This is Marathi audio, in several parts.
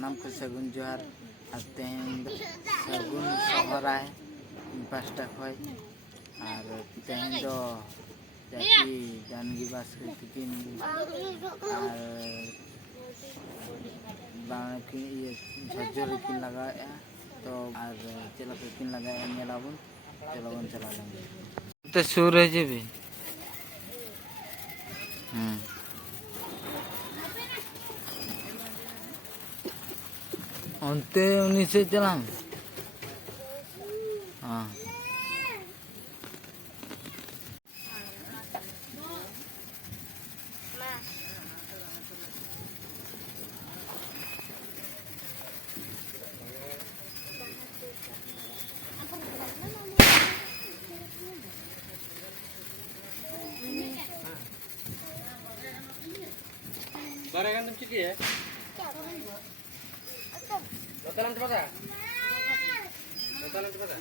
सानाम को सगुन जोहार और तेहन सगुन सोहराय पास्टा खय और तेहन दो जाति जानकी बास्के तिकिन और बाकी ये झज्जर किन लगाया तो और चला किन लगाया नेलाबुन चलाबुन चला लेंगे तो सुर है जी भी onte uni se jalan Barengan tuh ciki ya? Lotalan cepat ya? Lotalan cepat ya?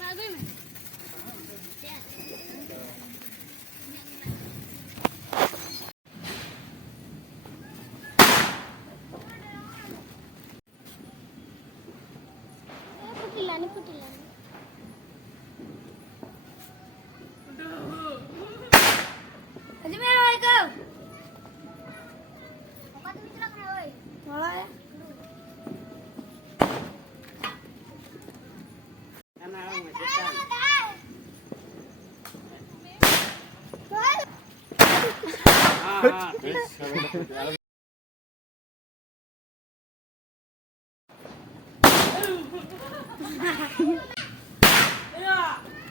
Putilan. Aja merah kau. Apa tuh bicara kau? Malah ya. Ah,